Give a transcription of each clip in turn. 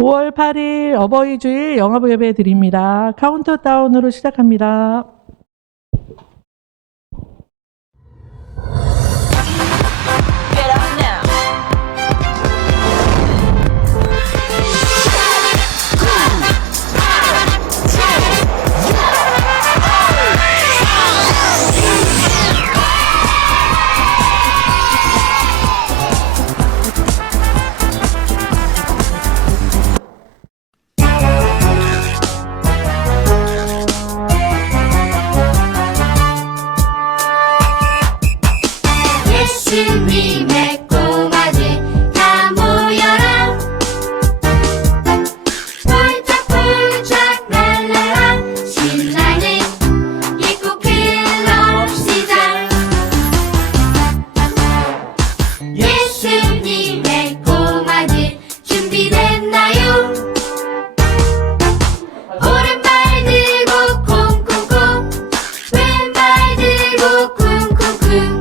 5월 8일 어버이주일 영업 예배 드립니다. 카운트다운으로 시작합니다. Get up now. 예수님의 꼬마들 다 모여라 폴짝폴짝 날라라 신나는 예고 클럽 시작 예수님의 꼬마들 준비됐나요? 오른발 들고 콩콩콩 왼발 들고 쿵쿵쿵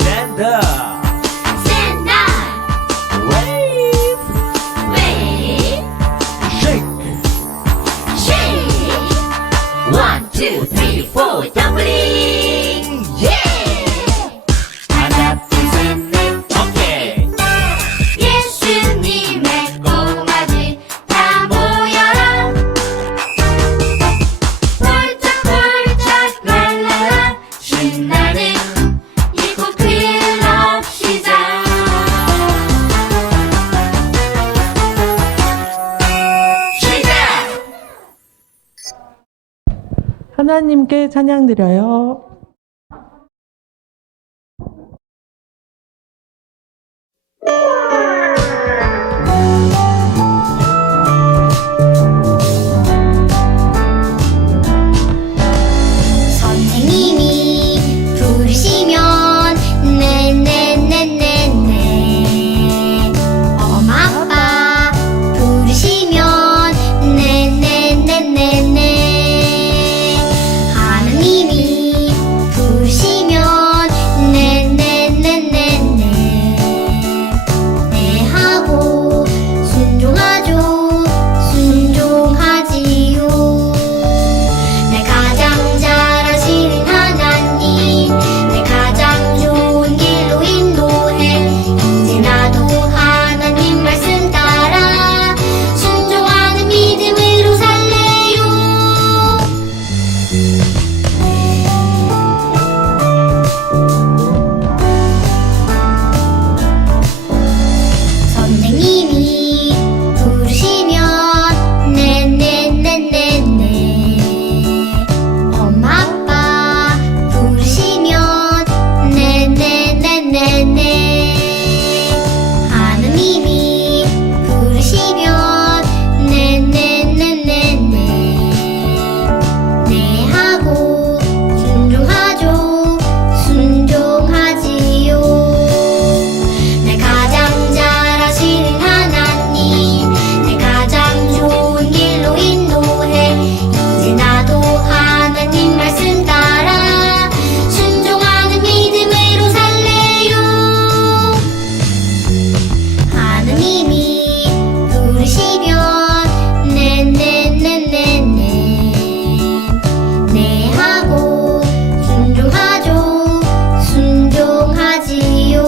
Stand up, Stand up, wave, wave, shake. shake. 1, 2, 3, 4, tumbling. Yeah. 하나, 둘, 셋, 넷. 오케이. 예수님의 꼬마들 다 모여라. 폴짝폴짝 날라라 신나는 일곱 클럽 시작. 시작. 하나님께 찬양 드려요. 선생님이 부르시면 네네네네네 엄마 아빠 부르시면 네네네네네 하나님이 부르시면 네네네네네 네 하고 순종하죠 순종하지요 내 가장 잘하시는 하나님 내 가장 좋은 길로 인도해 이제 나도 하나님 말씀 따라 순종하는 믿음으로 살래요 선생님이 부르시면 네네네네네 엄마 아빠 부르시면 네네네네네 하나님이 부르시면 네네네네네 네 하고 순종하죠 순종하지요 내 가장 잘하시는 하나님 내 가장 좋은 길로 인도해 이제 나도 하나님 말씀 따라 순종하는 믿음으로 살래요 하나님이 부르시면 네네네네네 네 하고 순종하죠 순종하지요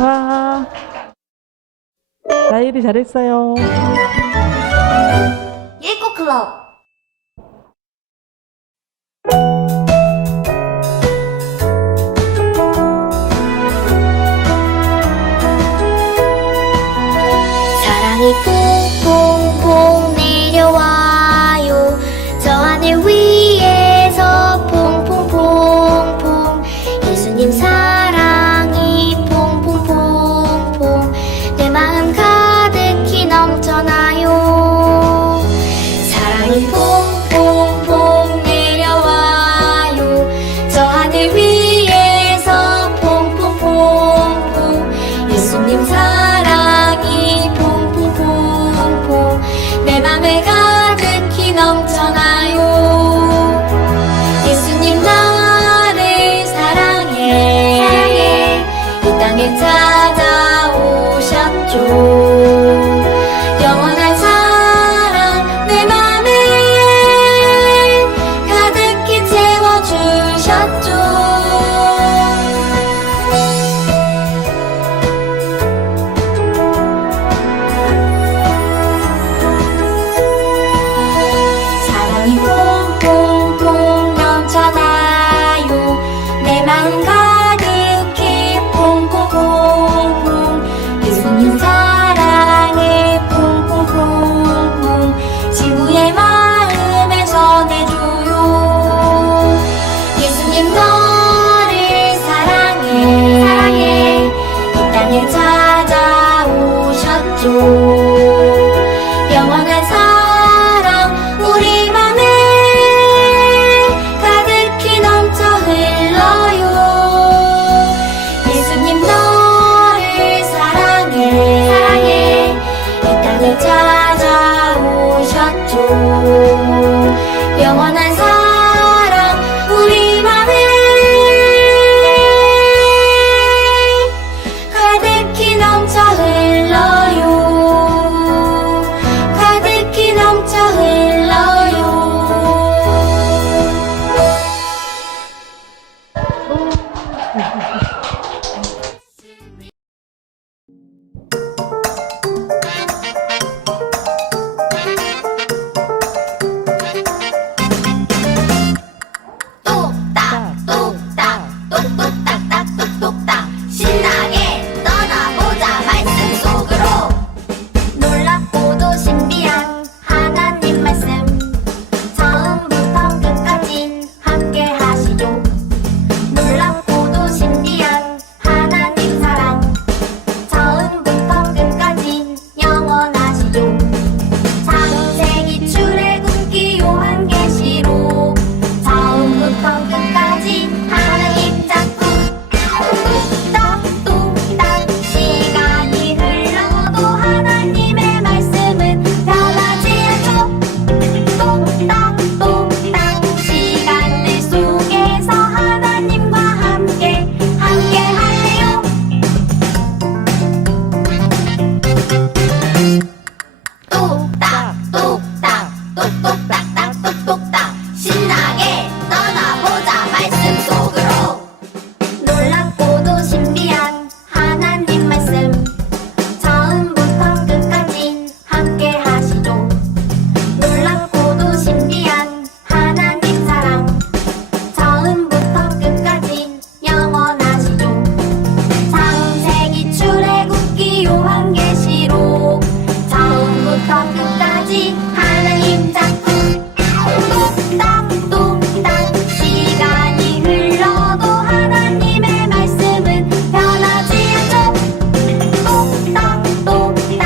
와, 나일이 잘했어요. 예고 클럽 사랑이 퐁퐁퐁 내려와요 저 하늘 위에서 퐁퐁퐁퐁 예수님 사랑이 퐁퐁퐁퐁 내 마음 가득히 넘쳐나요 사랑이 신나게 떠나보자 말씀 속으로 놀랍고도 신비한 하나님 말씀 처음부터 끝까지 함께 하시죠. 놀랍고도 신비한 하나님 사랑 처음부터 끝까지 영원하시죠. 창세기 출애굽기 요한계시록 처음부터 끝까지 하나님 작품 뚝딱뚝딱 시간이 흘러도 하나님의 말씀은 변하지 않죠. 뚝딱뚝딱 시간들 속에서 하나님과 함께 할래요. 뚝딱뚝딱 뚝뚝딱딱 뚝뚝딱 신나게 떠나보자 말씀 속으로 놀랍고도 신비한 하나님 말씀 처음부터 끝까지 함께 하시죠. 놀랍고도 신비한 하나님 사랑 처음부터 끝까지 영원하시죠. 창세기 출애굽기 요한계시록 처음부터 끝까지 하나님 작품 뚝딱뚝딱 시간이 흘러도 하나님의 말씀은 변하지 않죠. 뚝딱뚝딱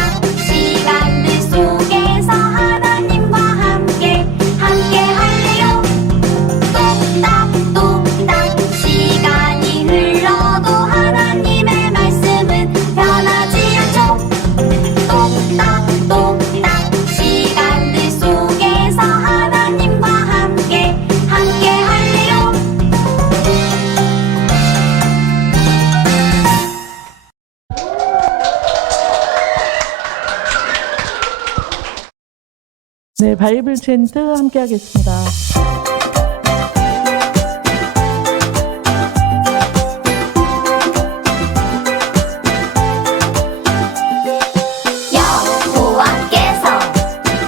시간들 속에서 하나님과 함께 할래요. 뚝딱뚝딱 시간이 흘러도 하나님의 말씀은 변하지 않죠. 뚝딱뚝딱 시간들 속에서 하나님과 함께 할래요. 네, 바이블 챈트 함께 하겠습니다. 여호와께서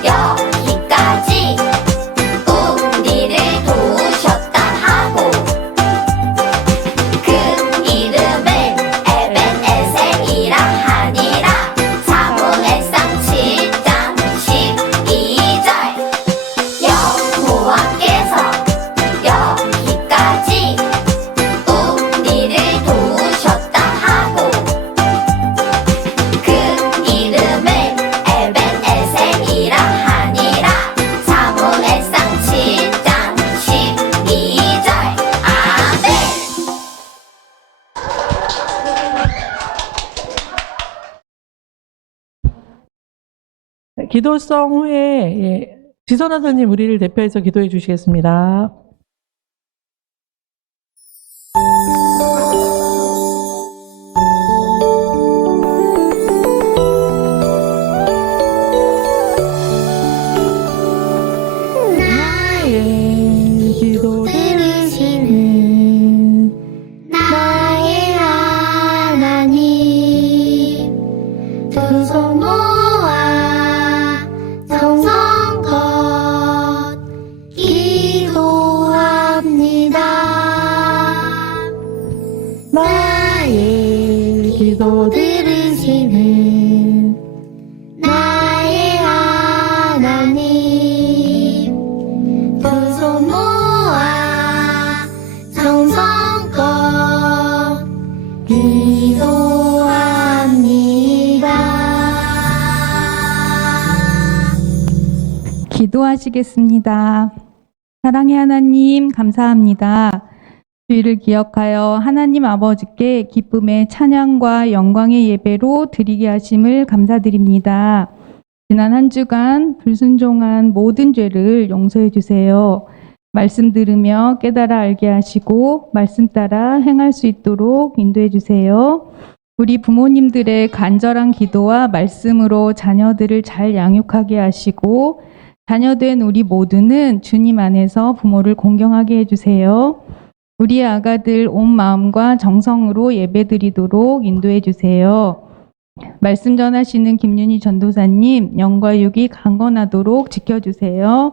여기까지 우리를 도우셨다 하고 그 이름을 에벤에셀이라 하니라. 사무엘상 7장 12절. 여호와께서 여기까지 우리를 도우셨다 하고 그 이름을 에벤에셀이라 하니라. 사무엘상 7장 12절. 아멘. 기도성 후에 지선 선생님 우리를 대표해서 기도해 주시겠습니다. 나의 기도 들으시는 나의 하나님 두 손 모아 정성껏 기도합니다. 나의 기도 들으시는 나의 하나님 두 손 모아 정성껏 기도합니다. 기도하시겠습니다. 사랑의 하나님, 감사합니다. 주의를 기억하여 하나님 아버지께 기쁨의 찬양과 영광의 예배로 드리게 하심을 감사드립니다. 지난 한 주간 불순종한 모든 죄를 용서해 주세요. 말씀 들으며 깨달아 알게 하시고 말씀 따라 행할 수 있도록 인도해 주세요. 우리 부모님들의 간절한 기도와 말씀으로 자녀들을 잘 양육하게 하시고 자녀된 우리 모두는 주님 안에서 부모를 공경하게 해주세요. 우리 아가들 온 마음과 정성으로 예배드리도록 인도해 주세요. 말씀 전하시는 김윤희 전도사님 영과 육이 강건하도록 지켜주세요.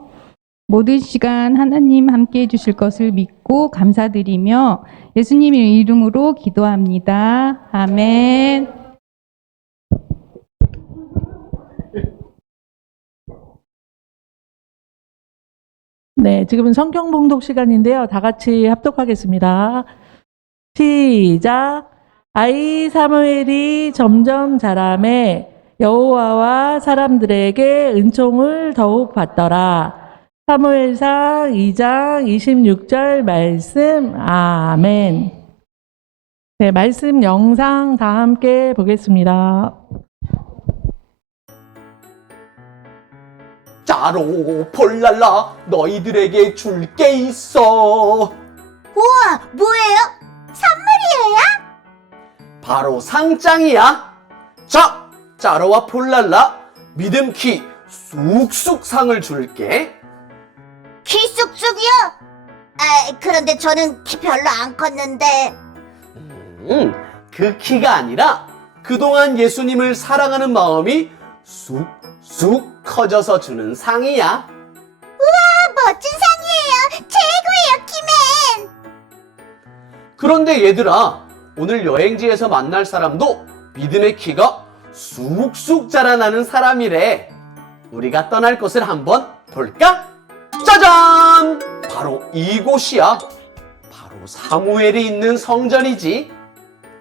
모든 시간 하나님 함께 해주실 것을 믿고 감사드리며 예수님의 이름으로 기도합니다. 아멘. 네, 지금은 성경 봉독 시간인데요. 다 같이 합독하겠습니다. 시작. 아이 사무엘이 점점 자라매 여호와와 사람들에게 은총을 더욱 받더라. 사무엘상 2장 26절 말씀. 아멘. 네, 말씀 영상 다 함께 보겠습니다. 짜로 폴랄라 너희들에게 줄 게 있어. 우와, 뭐예요? 선물이에요? 바로 상장이야. 자, 짜로와 폴랄라 믿음 키 쑥쑥 상을 줄게. 키 쑥쑥이요? 그런데 저는 키 별로 안 컸는데. 그 키가 아니라 그동안 예수님을 사랑하는 마음이 쑥쑥 커져서 주는 상이야. 멋진 상이에요. 최고예요, 키맨. 그런데 얘들아, 오늘 여행지에서 만날 사람도 믿음의 키가 쑥쑥 자라나는 사람이래. 우리가 떠날 곳을 한번 볼까? 짜잔! 바로 이곳이야. 바로 사무엘이 있는 성전이지.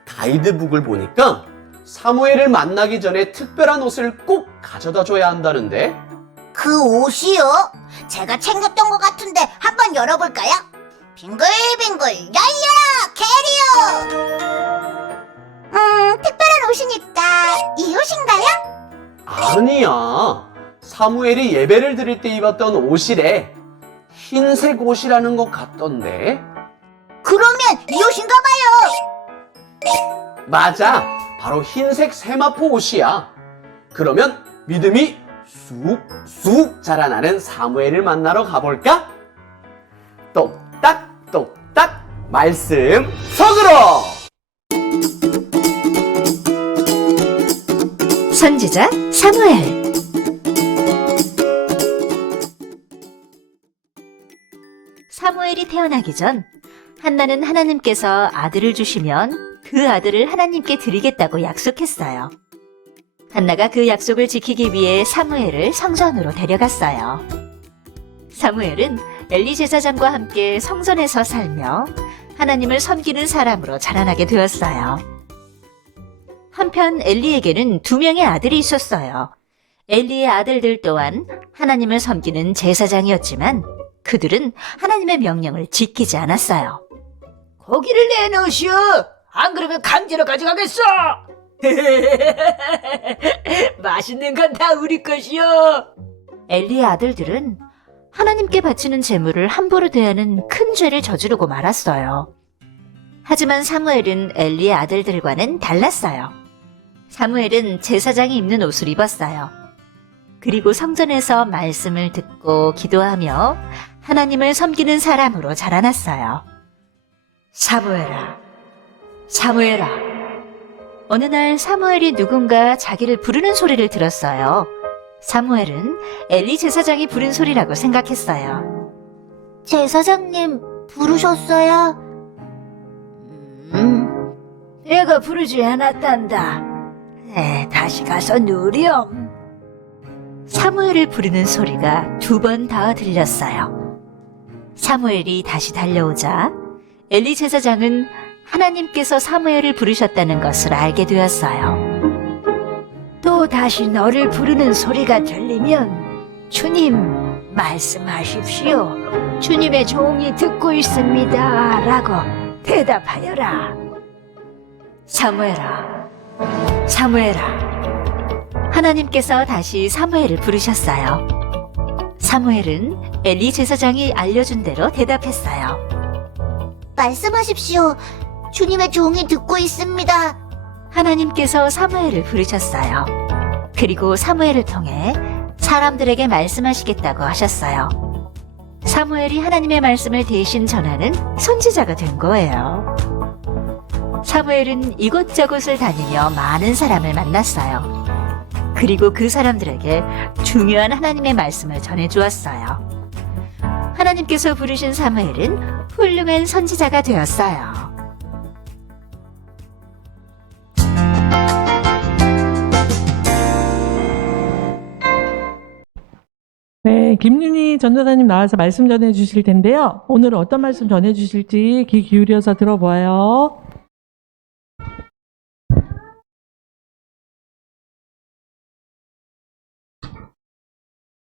가이드북을 보니까 사무엘을 만나기 전에 특별한 옷을 꼭 가져다 줘야 한다는데. 그 옷이요? 제가 챙겼던 것 같은데 한번 열어볼까요? 빙글빙글 열려라, 캐리어! 특별한 옷이니까 이 옷인가요? 아니야. 사무엘이 예배를 드릴 때 입었던 옷이래. 흰색 옷이라는 것 같던데. 그러면 이 옷인가 봐요. 맞아. 바로 흰색 세마포 옷이야. 그러면 믿음이 쑥쑥 자라나는 사무엘을 만나러 가볼까? 똑딱똑딱 말씀 속으로! 선지자 사무엘. 사무엘이 태어나기 전 한나는 하나님께서 아들을 주시면 그 아들을 하나님께 드리겠다고 약속했어요. 한나가 그 약속을 지키기 위해 사무엘을 성전으로 데려갔어요. 사무엘은 엘리 제사장과 함께 성전에서 살며 하나님을 섬기는 사람으로 자라나게 되었어요. 한편 엘리에게는 2명의 아들이 있었어요. 엘리의 아들들 또한 하나님을 섬기는 제사장이었지만 그들은 하나님의 명령을 지키지 않았어요. 고기를 내놓으시오. 안 그러면 강제로 가져가겠어. 맛있는 건 다 우리 것이오. 엘리의 아들들은 하나님께 바치는 제물을 함부로 대하는 큰 죄를 저지르고 말았어요. 하지만 사무엘은 엘리의 아들들과는 달랐어요. 사무엘은 제사장이 입는 옷을 입었어요. 그리고 성전에서 말씀을 듣고 기도하며 하나님을 섬기는 사람으로 자라났어요. 사무엘아, 사무엘아. 어느 날 사무엘이 누군가 자기를 부르는 소리를 들었어요. 사무엘은 엘리 제사장이 부른 소리라고 생각했어요. 제사장님, 부르셨어요? 내가 부르지 않았단다. 다시 가서 누렴. 사무엘을 부르는 소리가 2번 더 들렸어요. 사무엘이 다시 달려오자 엘리 제사장은 하나님께서 사무엘을 부르셨다는 것을 알게 되었어요. 또 다시 너를 부르는 소리가 들리면 주님 말씀하십시오. 주님의 종이 듣고 있습니다. 라고 대답하여라. 사무엘아, 사무엘아. 하나님께서 다시 사무엘을 부르셨어요. 사무엘은 엘리 제사장이 알려준 대로 대답했어요. 말씀하십시오. 주님의 종이 듣고 있습니다. 하나님께서 사무엘을 부르셨어요. 그리고 사무엘을 통해 사람들에게 말씀하시겠다고 하셨어요. 사무엘이 하나님의 말씀을 대신 전하는 선지자가 된 거예요. 사무엘은 이곳저곳을 다니며 많은 사람을 만났어요. 그리고 그 사람들에게 중요한 하나님의 말씀을 전해주었어요. 하나님께서 부르신 사무엘은 훌륭한 선지자가 되었어요. 네, 김윤희 전도사님 나와서 말씀 전해 주실 텐데요. 오늘 어떤 말씀 전해 주실지 귀 기울여서 들어봐요.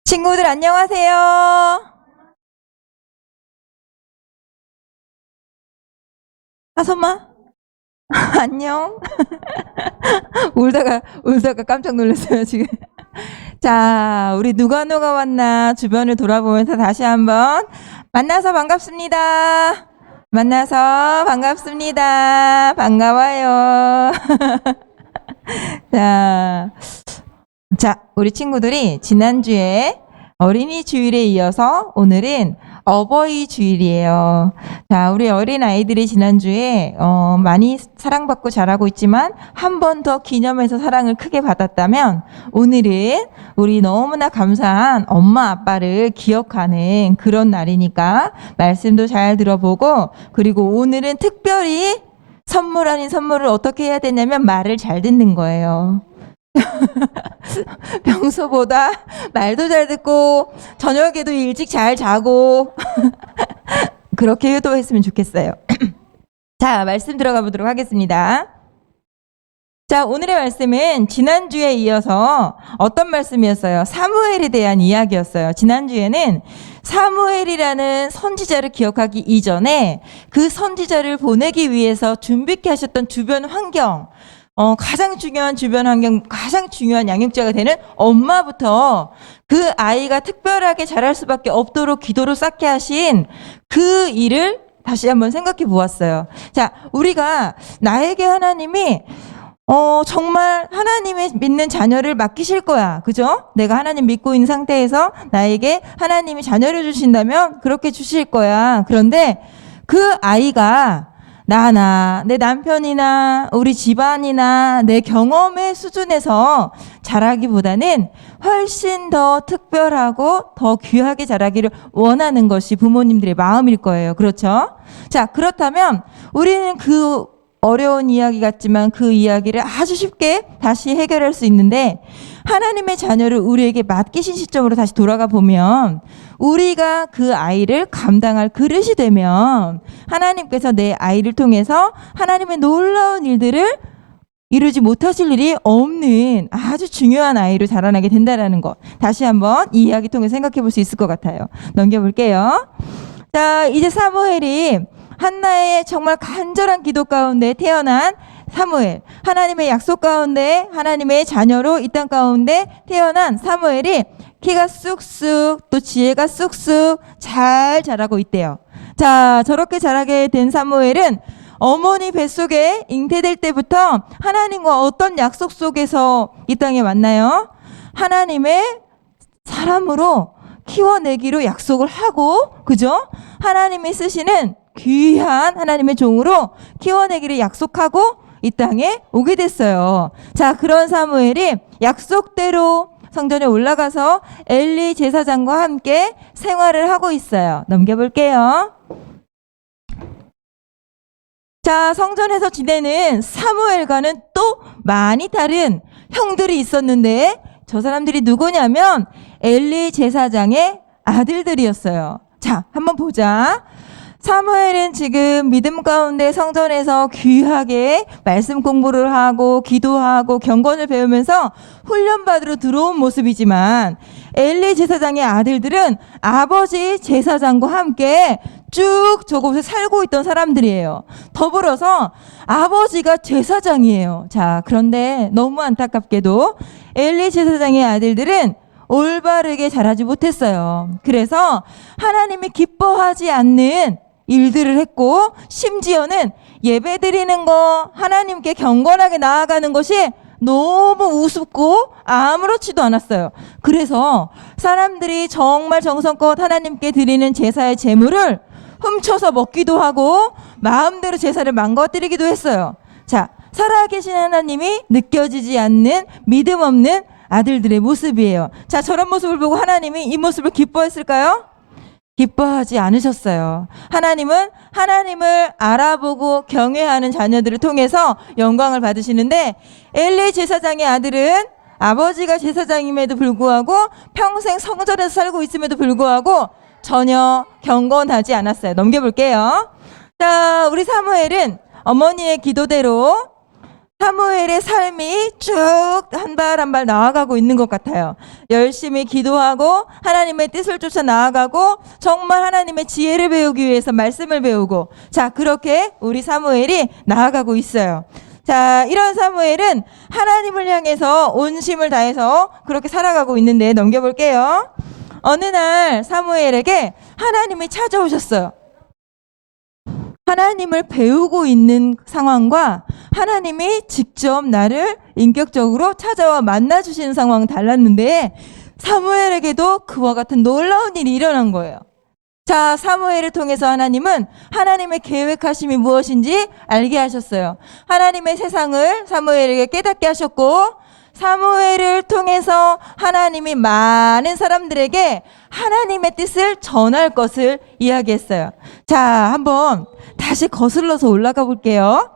친구들 안녕하세요. 하선마? 안녕. 울다가 깜짝 놀랐어요, 지금. 자, 우리 누가 왔나 주변을 돌아보면서 다시 한번 만나서 반갑습니다. 만나서 반갑습니다. 반가워요. 자, 우리 친구들이 지난주에 어린이 주일에 이어서 오늘은 어버이 주일이에요. 자, 우리 어린 아이들이 지난주에 많이 사랑받고 자라고 있지만 한 번 더 기념해서 사랑을 크게 받았다면 오늘은 우리 너무나 감사한 엄마 아빠를 기억하는 그런 날이니까 말씀도 잘 들어보고, 그리고 오늘은 특별히 선물 아닌 선물을 어떻게 해야 되냐면 말을 잘 듣는 거예요. 평소보다 말도 잘 듣고 저녁에도 일찍 잘 자고 그렇게 효도했으면 좋겠어요. 자, 말씀 들어가 보도록 하겠습니다. 자, 오늘의 말씀은 지난주에 이어서 어떤 말씀이었어요? 사무엘에 대한 이야기였어요. 지난주에는 사무엘이라는 선지자를 기억하기 이전에 그 선지자를 보내기 위해서 준비케 하셨던 주변 환경, 가장 중요한 주변 환경, 가장 중요한 양육자가 되는 엄마부터 그 아이가 특별하게 자랄 수밖에 없도록 기도로 쌓게 하신 그 일을 다시 한번 생각해 보았어요. 자, 우리가 나에게 하나님이 정말 하나님의 믿는 자녀를 맡기실 거야. 그죠? 내가 하나님 믿고 있는 상태에서 나에게 하나님이 자녀를 주신다면 그렇게 주실 거야. 그런데 그 아이가 나나 내 남편이나 우리 집안이나 내 경험의 수준에서 자라기보다는 훨씬 더 특별하고 더 귀하게 자라기를 원하는 것이 부모님들의 마음일 거예요. 그렇죠? 자, 그렇다면 우리는 그 어려운 이야기 같지만 그 이야기를 아주 쉽게 다시 해결할 수 있는데, 하나님의 자녀를 우리에게 맡기신 시점으로 다시 돌아가 보면 우리가 그 아이를 감당할 그릇이 되면 하나님께서 내 아이를 통해서 하나님의 놀라운 일들을 이루지 못하실 일이 없는 아주 중요한 아이로 자라나게 된다는 것, 다시 한번 이 이야기 통해 생각해 볼 수 있을 것 같아요. 넘겨볼게요. 자, 이제 사무엘이 한나의 정말 간절한 기도 가운데 태어난 사무엘, 하나님의 약속 가운데 하나님의 자녀로 이 땅 가운데 태어난 사무엘이 키가 쑥쑥 또 지혜가 쑥쑥 잘 자라고 있대요. 자, 저렇게 자라게 된 사무엘은 어머니 뱃속에 잉태될 때부터 하나님과 어떤 약속 속에서 이 땅에 왔나요? 하나님의 사람으로 키워내기로 약속을 하고, 그죠? 하나님이 쓰시는 귀한 하나님의 종으로 키워내기를 약속하고 이 땅에 오게 됐어요. 자, 그런 사무엘이 약속대로 성전에 올라가서 엘리 제사장과 함께 생활을 하고 있어요. 넘겨볼게요. 자, 성전에서 지내는 사무엘과는 또 많이 다른 형들이 있었는데 저 사람들이 누구냐면 엘리 제사장의 아들들이었어요. 자, 한번 보자. 사무엘은 지금 믿음 가운데 성전에서 귀하게 말씀 공부를 하고 기도하고 경건을 배우면서 훈련받으러 들어온 모습이지만, 엘리 제사장의 아들들은 아버지 제사장과 함께 쭉 저곳에 살고 있던 사람들이에요. 더불어서 아버지가 제사장이에요. 자, 그런데 너무 안타깝게도 엘리 제사장의 아들들은 올바르게 자라지 못했어요. 그래서 하나님이 기뻐하지 않는 일들을 했고, 심지어는 예배 드리는 거, 하나님께 경건하게 나아가는 것이 너무 우습고 아무렇지도 않았어요. 그래서 사람들이 정말 정성껏 하나님께 드리는 제사의 제물을 훔쳐서 먹기도 하고 마음대로 제사를 망가뜨리기도 했어요. 자, 살아계신 하나님이 느껴지지 않는 믿음 없는 아들들의 모습이에요. 자, 저런 모습을 보고 하나님이 이 모습을 기뻐했을까요? 기뻐하지 않으셨어요. 하나님은 하나님을 알아보고 경외하는 자녀들을 통해서 영광을 받으시는데, 엘리 제사장의 아들은 아버지가 제사장임에도 불구하고 평생 성전에서 살고 있음에도 불구하고 전혀 경건하지 않았어요. 넘겨볼게요. 자, 우리 사무엘은 어머니의 기도대로 사무엘의 삶이 쭉 한 발 한 발 나아가고 있는 것 같아요. 열심히 기도하고 하나님의 뜻을 쫓아 나아가고 정말 하나님의 지혜를 배우기 위해서 말씀을 배우고, 자, 그렇게 우리 사무엘이 나아가고 있어요. 자, 이런 사무엘은 하나님을 향해서 온 힘을 다해서 그렇게 살아가고 있는데, 넘겨볼게요. 어느 날 사무엘에게 하나님이 찾아오셨어요. 하나님을 배우고 있는 상황과 하나님이 직접 나를 인격적으로 찾아와 만나주시는 상황은 달랐는데, 사무엘에게도 그와 같은 놀라운 일이 일어난 거예요. 자, 사무엘을 통해서 하나님은 하나님의 계획하심이 무엇인지 알게 하셨어요. 하나님의 세상을 사무엘에게 깨닫게 하셨고, 사무엘을 통해서 하나님이 많은 사람들에게 하나님의 뜻을 전할 것을 이야기했어요. 자, 한번 다시 거슬러서 올라가 볼게요.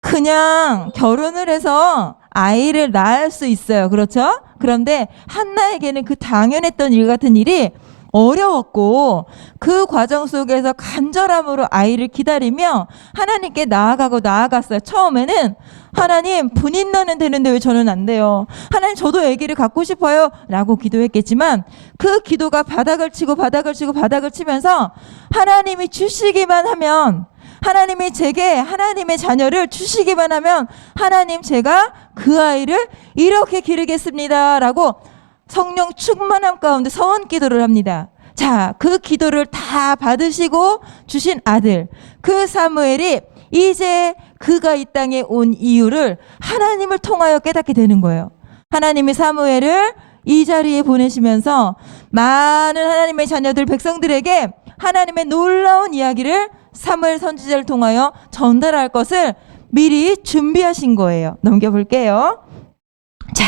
그냥 결혼을 해서 아이를 낳을 수 있어요. 그렇죠? 그런데 한나에게는 그 당연했던 일 같은 일이 어려웠고, 그 과정 속에서 간절함으로 아이를 기다리며 하나님께 나아갔어요. 처음에는 하나님, 분인나는 되는데 왜 저는 안 돼요? 하나님, 저도 아기를 갖고 싶어요 라고 기도했겠지만, 그 기도가 바닥을 치면서 하나님이 주시기만 하면, 하나님이 제게 하나님의 자녀를 주시기만 하면 하나님, 제가 그 아이를 이렇게 기르겠습니다 라고 성령 충만함 가운데 서원 기도를 합니다. 자, 그 기도를 다 받으시고 주신 아들, 그 사무엘이 이제 그가 이 땅에 온 이유를 하나님을 통하여 깨닫게 되는 거예요. 하나님이 사무엘을 이 자리에 보내시면서 많은 하나님의 자녀들, 백성들에게 하나님의 놀라운 이야기를 사무엘 선지자를 통하여 전달할 것을 미리 준비하신 거예요. 넘겨볼게요. 자,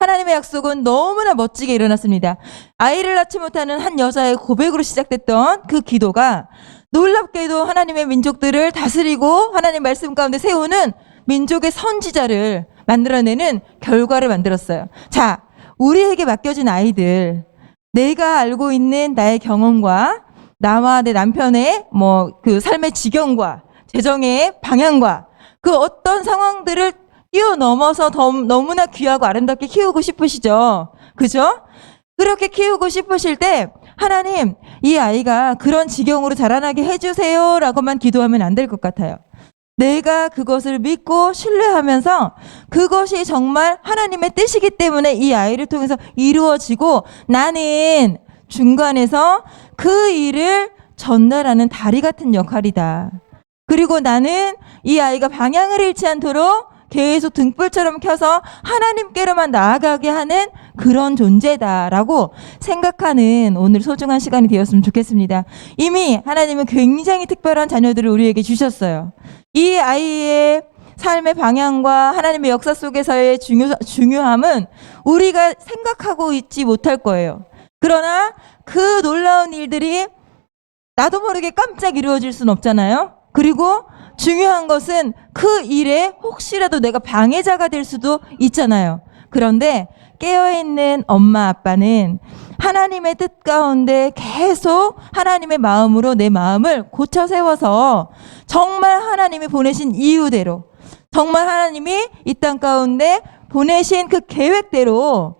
하나님의 약속은 너무나 멋지게 일어났습니다. 아이를 낳지 못하는 한 여자의 고백으로 시작됐던 그 기도가 놀랍게도 하나님의 민족들을 다스리고 하나님 말씀 가운데 세우는 민족의 선지자를 만들어내는 결과를 만들었어요. 자, 우리에게 맡겨진 아이들, 내가 알고 있는 나의 경험과 나와 내 남편의 그 삶의 지경과 재정의 방향과 그 어떤 상황들을 뛰어넘어서 너무나 귀하고 아름답게 키우고 싶으시죠? 그죠? 그렇게 키우고 싶으실 때 하나님, 이 아이가 그런 지경으로 자라나게 해주세요 라고만 기도하면 안 될 것 같아요. 내가 그것을 믿고 신뢰하면서 그것이 정말 하나님의 뜻이기 때문에 이 아이를 통해서 이루어지고, 나는 중간에서 그 일을 전달하는 다리 같은 역할이다. 그리고 나는 이 아이가 방향을 잃지 않도록 계속 등불처럼 켜서 하나님께로만 나아가게 하는 그런 존재다라고 생각하는 오늘 소중한 시간이 되었으면 좋겠습니다. 이미 하나님은 굉장히 특별한 자녀들을 우리에게 주셨어요. 이 아이의 삶의 방향과 하나님의 역사 속에서의 중요함은 우리가 생각하고 있지 못할 거예요. 그러나 그 놀라운 일들이 나도 모르게 깜짝 이루어질 수는 없잖아요. 그리고 중요한 것은 그 일에 혹시라도 내가 방해자가 될 수도 있잖아요. 그런데 깨어있는 엄마 아빠는 하나님의 뜻 가운데 계속 하나님의 마음으로 내 마음을 고쳐 세워서 정말 하나님이 보내신 이유대로, 정말 하나님이 이 땅 가운데 보내신 그 계획대로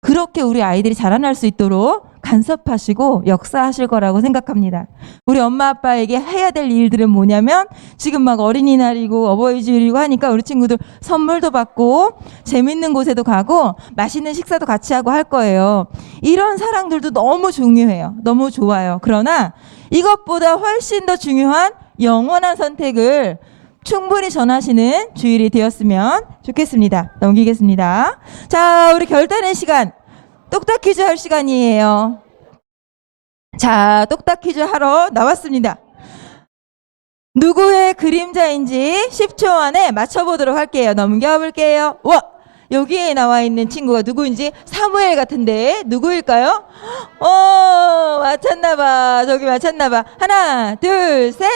그렇게 우리 아이들이 자라날 수 있도록 간섭하시고 역사하실 거라고 생각합니다. 우리 엄마 아빠에게 해야 될 일들은 뭐냐면, 지금 막 어린이날이고 어버이주일이고 하니까 우리 친구들 선물도 받고 재밌는 곳에도 가고 맛있는 식사도 같이 하고 할 거예요. 이런 사랑들도 너무 중요해요. 너무 좋아요. 그러나 이것보다 훨씬 더 중요한 영원한 선택을 충분히 전하시는 주일이 되었으면 좋겠습니다. 넘기겠습니다. 자, 우리 결단의 시간, 똑딱 퀴즈 할 시간이에요. 자, 똑딱 퀴즈 하러 나왔습니다. 누구의 그림자인지 10초 안에 맞춰보도록 할게요. 넘겨볼게요. 여기에 나와 있는 친구가 누구인지 사무엘 같은데 누구일까요? 맞췄나봐. 저기 맞췄나봐. 하나, 둘, 셋.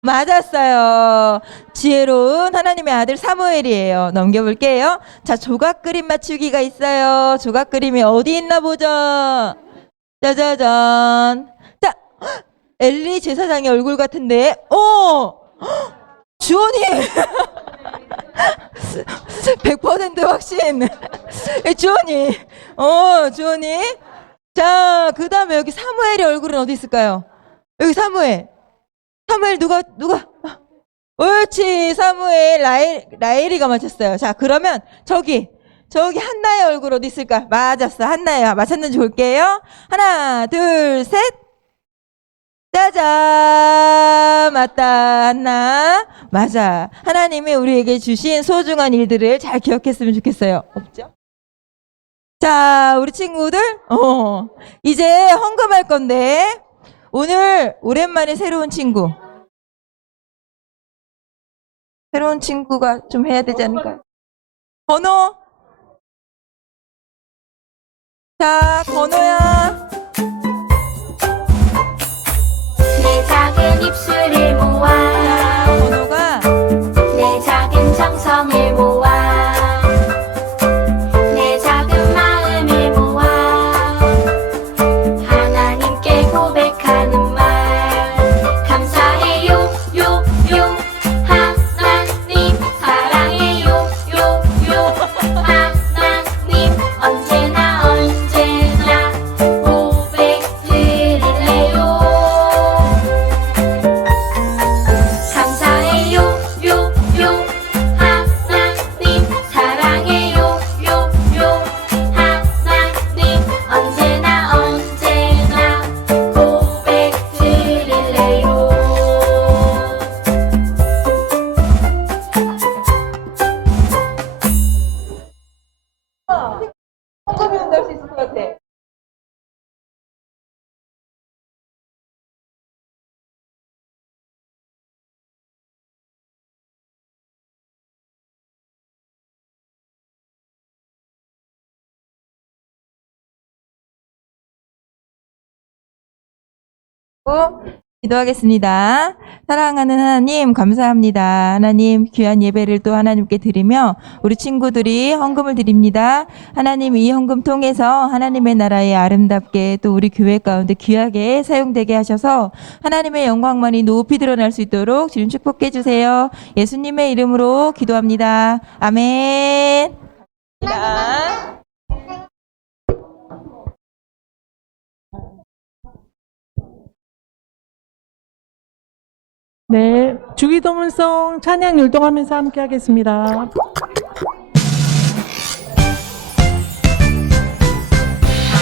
맞았어요. 지혜로운 하나님의 아들 사무엘이에요. 넘겨볼게요. 자, 조각 그림 맞추기가 있어요. 조각 그림이 어디 있나 보죠. 짜자잔. 자, 엘리 제사장의 얼굴 같은데. 주원이 100% 확신. 주원이. 주원이. 자, 그 다음에 여기 사무엘의 얼굴은 어디 있을까요? 여기 사무엘 누가? 옳지, 사무엘, 라엘이가 맞췄어요. 자, 그러면 저기 한나의 얼굴 어디 있을까? 맞았어, 한나야. 맞췄는지 볼게요. 하나, 둘, 셋. 짜잔, 맞다, 한나. 맞아. 하나님이 우리에게 주신 소중한 일들을 잘 기억했으면 좋겠어요. 없죠? 자, 우리 친구들, 이제 헌금할 건데, 오늘 오랜만에 새로운 친구가 좀 해야 되지 않을까요? 건호. 자, 건호야. 내 작은 입술을 모아 자, 건호가 내 작은 정성을 모아 내 작은 마음을 모아 하나님께 고백하는 말 감사해요 요 하나님 사랑해요 요 하나님 언제나 고백 드릴래요 감사해요 요 하나님 사랑해요 요 하나님 언제나 고백 드릴래요 헌금이 온다 할 수 있을 것 같아. 기도하겠습니다. 사랑하는 하나님 감사합니다. 하나님 귀한 예배를 또 하나님께 드리며 우리 친구들이 헌금을 드립니다. 하나님 이 헌금 통해서 하나님의 나라에 아름답게 또 우리 교회 가운데 귀하게 사용되게 하셔서 하나님의 영광만이 높이 드러날 수 있도록 주님 축복해 주세요. 예수님의 이름으로 기도합니다. 아멘. 네, 주기도문송 찬양 율동하면서 함께 하겠습니다.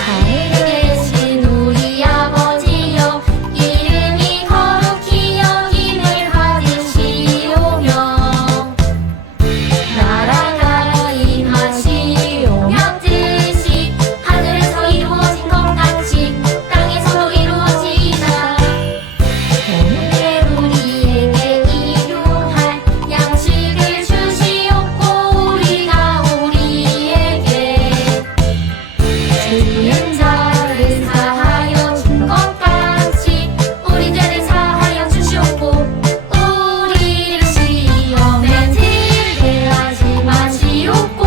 하늘에 계신 우리 아버지여 이름이 거룩히 여김을 받으시오며 나라가 임하시오며 뜻이 하늘에서 이루어진 것 같이 땅에서도 이루어지이다 오늘 우리에게 일용할 양식을 주시옵고 우리가 우리에게 죄인 자를 사하여 준 것 같이 우리 죄를 사하여 주시옵고 우리를 시험에 들게 하지 마시옵고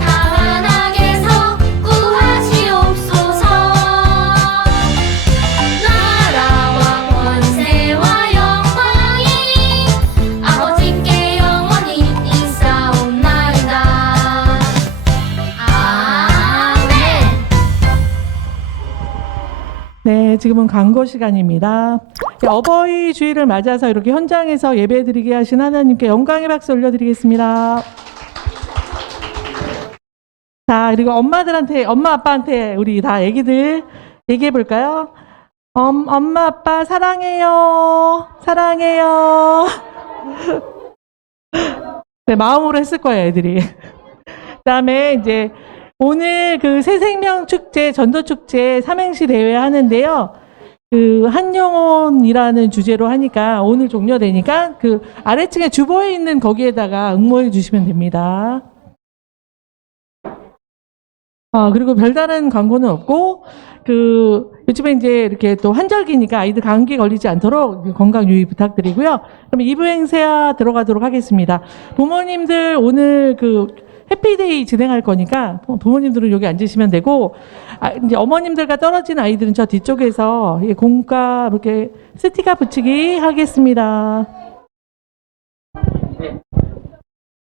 다만 악에서 구하시옵소서 나라와 권세와 영광이 아버지께 영원히 있사옵나이다 아멘. 네, 지금은 광고 시간입니다. 네, 어버이 주일을 맞아서 이렇게 현장에서 예배드리게 하신 하나님께 영광의 박수 올려드리겠습니다. 자, 그리고 엄마 아빠한테 우리 다 애기들 얘기해 볼까요? 엄마 아빠 사랑해요. 사랑해요. 네, 마음으로 했을 거예요, 애들이. 그다음에 이제 오늘 그 새생명 축제, 전도 축제 삼행시 대회 하는데요. 그 한영혼이라는 주제로 하니까 오늘 종료되니까 그 아래층에 주보에 있는 거기에다가 응모해 주시면 됩니다. 그리고 별다른 광고는 없고, 요즘에 이제 이렇게 또 환절기니까 아이들 감기 걸리지 않도록 건강 유의 부탁드리고요. 그럼 2부 행사 들어가도록 하겠습니다. 부모님들 오늘 해피데이 진행할 거니까 부모님들은 여기 앉으시면 되고, 이제 어머님들과 떨어진 아이들은 저 뒤쪽에서 공과 이렇게 스티커 붙이기 하겠습니다.